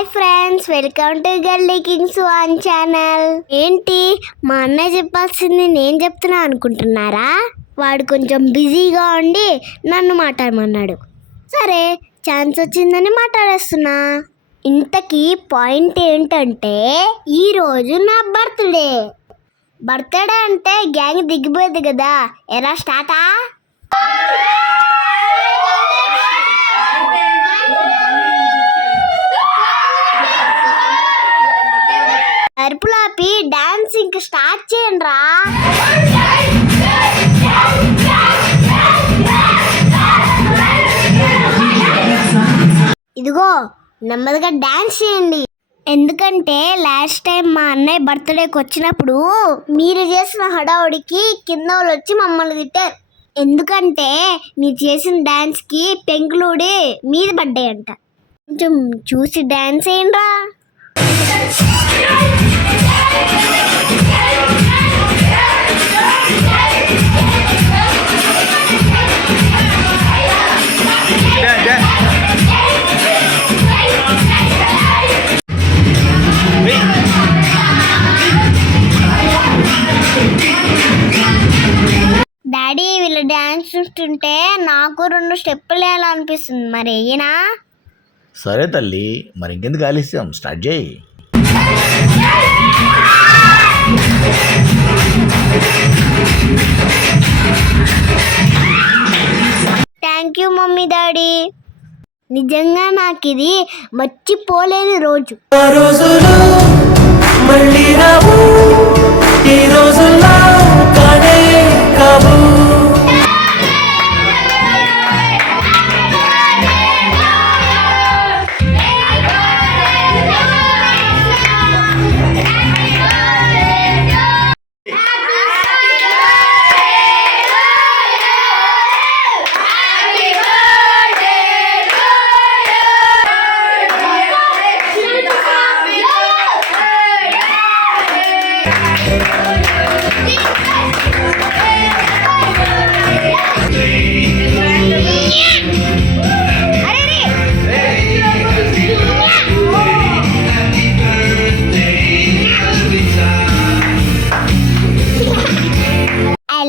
Hi friends welcome to Galli Kings One channel. ఏంటి? మా అన్నయ్య చెప్పాల్సింది నేను చెప్తున్నా అనుకుంటున్నారా? వాడు కొంచెం బిజీగా ఉండి నన్ను మాట్లాడమన్నాడు. సరే ఛాన్స్ వచ్చిందని మాట్లాడేస్తున్నా. ఇంతకీ పాయింట్ ఏంటంటే ఈరోజు నా బర్త్డే. బర్త్డే అంటే గ్యాంగ్ దిగిపోయేది కదా ఎలా స్టార్టా? అరుపులాపి డాన్స్ ఇంక స్టార్ట్ చేయండి రా ఇదిగో నెమ్మదిగా డాన్స్ చేయండి ఎందుకంటే లాస్ట్ టైం మా అన్నయ్య బర్త్డేకి వచ్చినప్పుడు మీరు చేసిన హడావుడికి కింద వాళ్ళు వచ్చి మమ్మల్ని తిట్టారు ఎందుకంటే మీరు చేసిన డాన్స్కి పెంకులుడి మీద పడ్డాయంట కొంచెం చూసి డాన్స్ చేయండి రా వీళ్ళ డాన్స్ చూస్తుంటే నాకు రెండు స్టెప్పులు వేయాలనిపిస్తుంది. మరి ఏనా సరే తల్లి మరి ఇంకెందుకు ఆలస్యం? స్టార్ట్ చేయి. థ్యాంక్ యూ మమ్మీ డాడీ నిజంగా నాకు ఇది మర్చిపోలేని రోజు. ఆ రోజులు మళ్ళీ రావు ఈ రోజుల్లో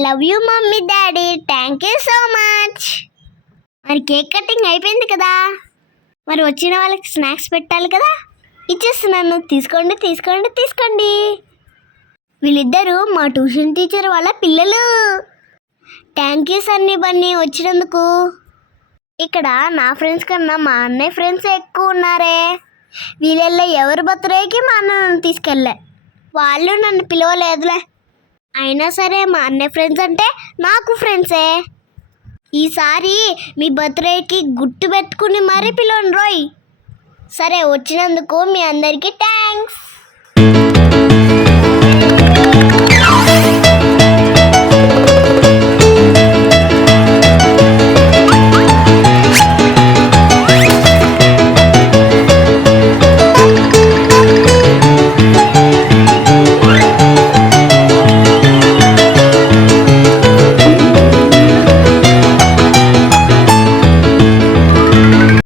love you mummy daddy thank you so much మరి కేక్ కటింగ్ అయిపోయింది కదా. మరి వచ్చిన వాళ్ళకి స్నాక్స్ పెట్టాలి కదా. ఇచ్చేస్తున్నాను. తీసుకోండి తీసుకోండి తీసుకోండి. వీళ్ళిద్దరూ మా ట్యూషన్ టీచర్ వాళ్ళ పిల్లలు. థ్యాంక్ యూ సన్నీ బన్నీ వచ్చినందుకు. ఇక్కడ నా ఫ్రెండ్స్ కన్నా మా అన్నయ్య ఫ్రెండ్స్ ఎక్కువ ఉన్నారే. వీళ్ళల్లో ఎవరి బర్త్డేకి మా అన్న నన్ను తీసుకెళ్ళే వాళ్ళు నన్ను పిలవలేదులే. అయినా సరే మా అన్నయ్య ఫ్రెండ్స్ అంటే నాకు ఫ్రెండ్సే ఈసారి మీ బర్త్డేకి గుర్తు పెట్టుకుని మరీ పిలవండి రోయ్. సరే వచ్చినందుకు మీ అందరికీ థ్యాంక్స్